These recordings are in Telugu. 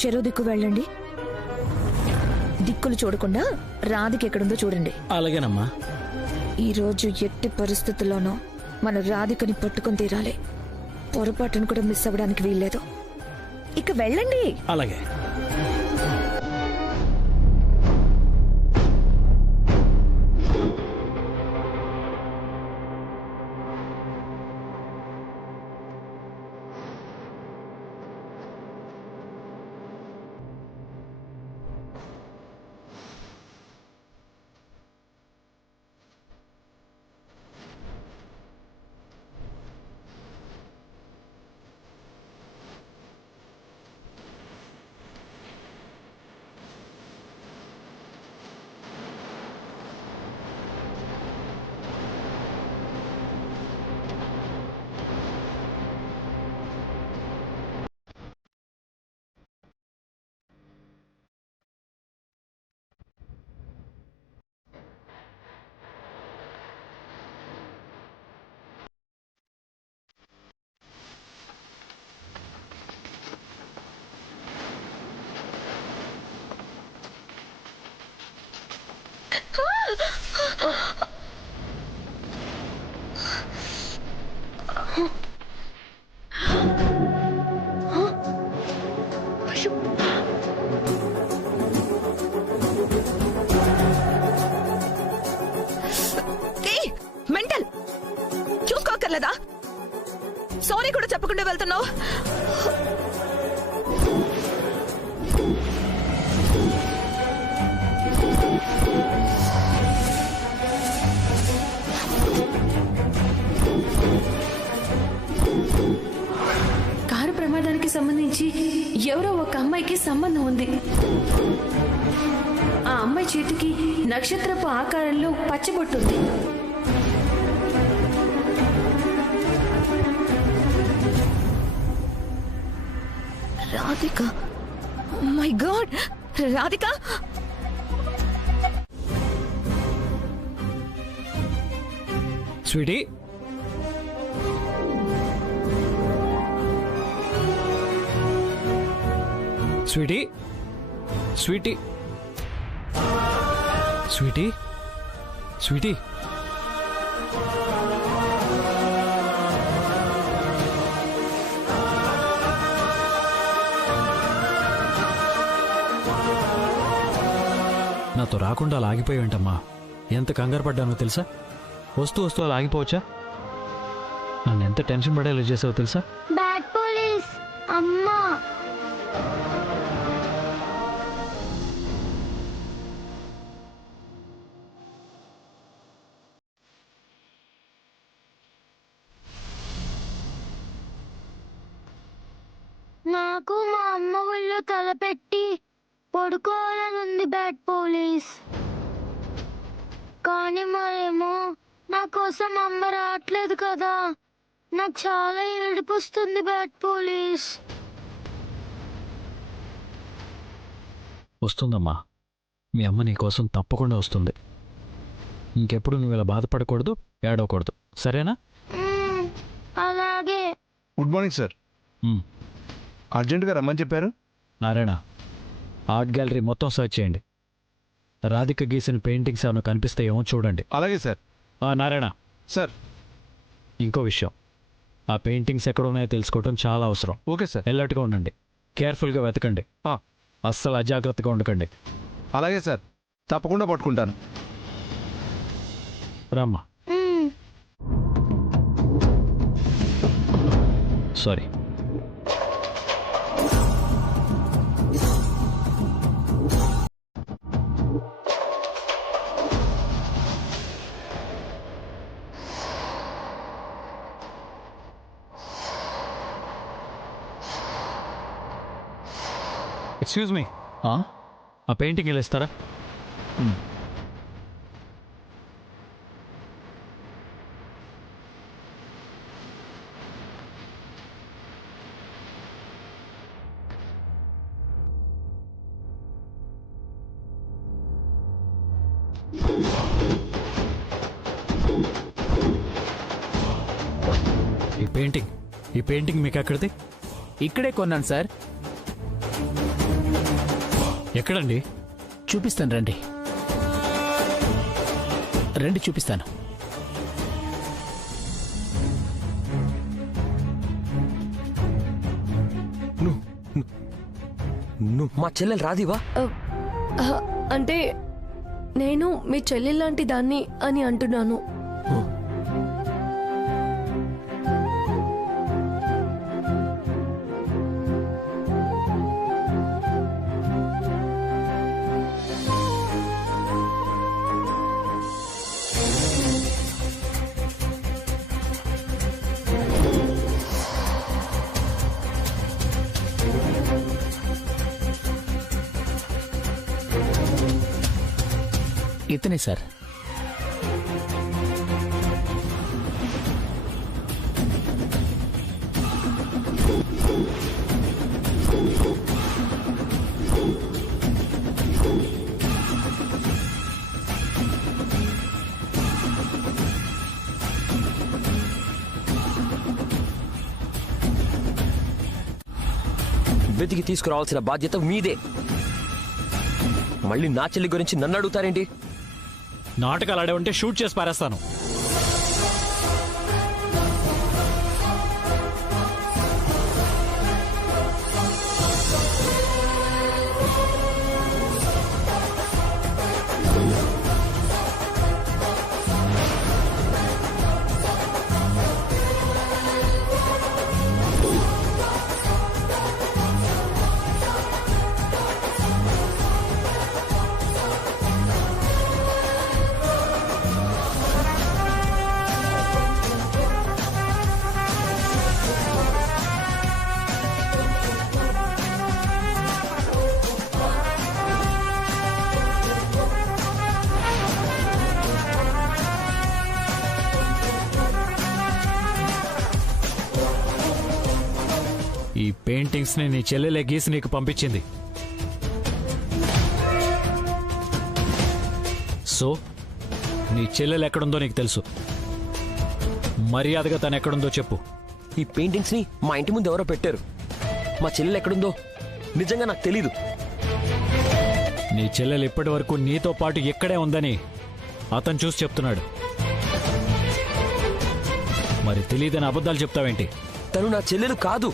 చెరువు దిక్కు వెళ్ళండి. దిక్కులు చూడకుండా రాధిక ఎక్కడుందో చూడండి. అలాగేనమ్మా. ఈరోజు ఎట్టి పరిస్థితుల్లోనూ మన రాధికని పట్టుకొని తీరాలి. పొరపాటును కూడా మిస్ అవ్వడానికి వీల్లేదు. ఇక వెళ్ళండి. అలాగే. మెంటల్ చూసుకోకర్లేదా? సారీ కూడా చెప్పకుండా వెళ్తున్నావు. కారు ప్రమాదానికి సంబంధించి ఎవరో ఒక అమ్మాయికి సంబంధం ఉంది. ఆ అమ్మాయి చేతికి నక్షత్రపు ఆకారంలో పచ్చబొట్టుంది. Radhika, my god, Radhika. Sweetie, sweetie, sweetie, sweetie, sweetie. నాతో రాకుండా అలా ఆగిపోయావేంటమ్మా? ఎంత కంగారు పడ్డానో తెలుసా? వస్తూ వస్తూ అలా ఆగిపోవచ్చా? నన్ను ఎంత టెన్షన్ పడేలా చేసావో తెలుసా? బ్యాడ్ పోలీస్ అమ్మా. నాకు మా అమ్మ ఒళ్ళో తలపెట్టి పడుకోవాలనుంది బ్యాడ్ పోలీస్. కానీ మరేమో నా కోసం అమ్మ రావట్లేదు కదా. నాకు చాలా ఏడుపుస్తుంది బ్యాడ్ పోలీస్. వస్తుందమ్మా, మీ అమ్మ నీ కోసం తప్పకుండా వస్తుంది. ఇంకెప్పుడు నువ్వు ఇలా బాధపడకూడదు, ఏడవకూడదు, సరేనా? అలాగే. Good morning sir. అర్జెంటుగా రమ్మని చెప్పారు. నారాయణ, ఆర్ట్ గ్యాలరీ మొత్తం సర్చ్ చేయండి. రాధిక గీసిన పెయింటింగ్స్ ఏమైనా కనిపిస్తాయేమో చూడండి. అలాగే సార్. నారాయణ సార్, ఇంకో విషయం, ఆ పెయింటింగ్స్ ఎక్కడ ఉన్నాయో తెలుసుకోవడం చాలా అవసరం. Okay sir. ఎల్లర్ట్గా ఉండండి, కేర్ఫుల్గా వెతకండి, అస్సలు అజాగ్రత్తగా ఉండకండి. అలాగే సార్, తప్పకుండా పట్టుకుంటాను. రామ్మా. సారీ. ఎక్స్క్యూజ్ మీ, ఆ పెయింటింగ్ ఇలా ఇస్తారా? ఈ పెయింటింగ్ మీకు ఎక్కడిది? ఇక్కడే కొన్నాను సార్. ఎక్కడండి? చూపిస్తాను రండి. రండి చూపిస్తాను. నువ్వు మా చెల్లెలు రాదివా? అంటే నేను మీ చెల్లెల్లాంటి దాన్ని అని అంటున్నాను. ఇతనే సార్. వెతికి తీసుకురావాల్సిన బాధ్యత మీదే. మళ్ళీ నా చెల్లి గురించి నన్ను అడుగుతారేంటి? నాటకాలు ఆడే ఉంటే షూట్ చేసి పారేస్తాను. ఈ పెయింటింగ్స్ ని నీ చెల్లెలే గీసి నీకు పంపించింది. సో నీ చెల్లెలు ఎక్కడుందో నీకు తెలుసు. మర్యాదగా తను ఎక్కడుందో చెప్పు. ఈ పెయింటింగ్స్ ని మా ఇంటి ముందు ఎవరో పెట్టారు. మా చెల్లెలు ఎక్కడుందో నిజంగా నాకు తెలీదు. నీ చెల్లెలు ఇప్పటి వరకు నీతో పాటు ఎక్కడే ఉందని అతను చూసి చెప్తున్నాడు. మరి తెలీదని అబద్ధాలు చెప్తావేంటి? తను నా చెల్లెలు కాదు.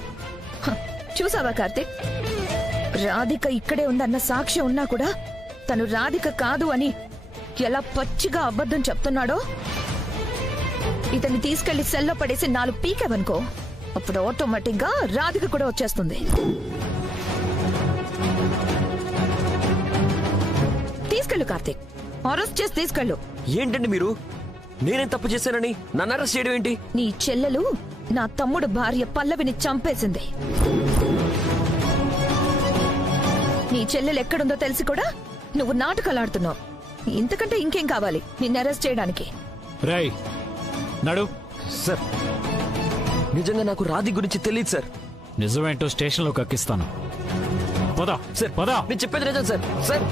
చూసావా కార్తీక్, రాధిక ఇక్కడే ఉందన్న సాక్ష్యం ఉన్నా కూడా తను రాధిక కాదు అని ఎలా పచ్చిగా అబద్ధం చెప్తున్నాడో. ఇతన్ని తీసుకెళ్లి సెల్లో పడేసి 4 పీకేవనుకో, అప్పుడు ఆటోమేటిక్ గా రాధిక కూడా వచ్చేస్తుంది. తీసుకెళ్ళు కార్తీక్, అరెస్ట్ చేసి తీసుకెళ్ళు. ఏంటండి మీరు? నేనేం తప్పు చేశానని నన్ను అరెస్ట్ చేయడం ఏంటి? నీ చెల్లెలు నా తమ్ముడు భార్య పల్లవిని చంపేసింది. నీ చెల్లెలు ఎక్కడుందో తెలిసి కూడా నువ్వు నాటకాలాడుతున్నావు. ఇంతకంటే ఇంకేం కావాలి నిన్ను అరెస్ట్ చేయడానికి? రేయ్ నడు. సార్, నిజంగా నాకు రాధి గురించి తెలియదు సార్. నిజమేంటో స్టేషన్లో కక్కిస్తాను. పదా సార్, పదా. నేను చెప్పేది నిజం సార్. సార్,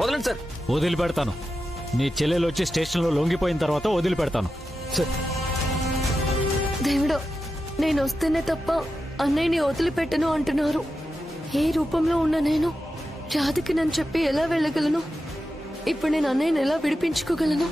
వదలండి సార్. వదిలిపెడతాను. నీ చెల్లెలు వచ్చి స్టేషన్లో లొంగిపోయిన తర్వాత వదిలిపెడతాను. సార్, దేవుడు, నేను వస్తేనే తప్ప అన్నయ్యని వదిలిపెట్టను అంటున్నారు. ఏ రూపంలో ఉన్న నేను రాధికి నన్ను చెప్పి ఎలా వెళ్ళగలను? ఇప్పుడు నేను అన్నయ్యని ఎలా విడిపించుకోగలను?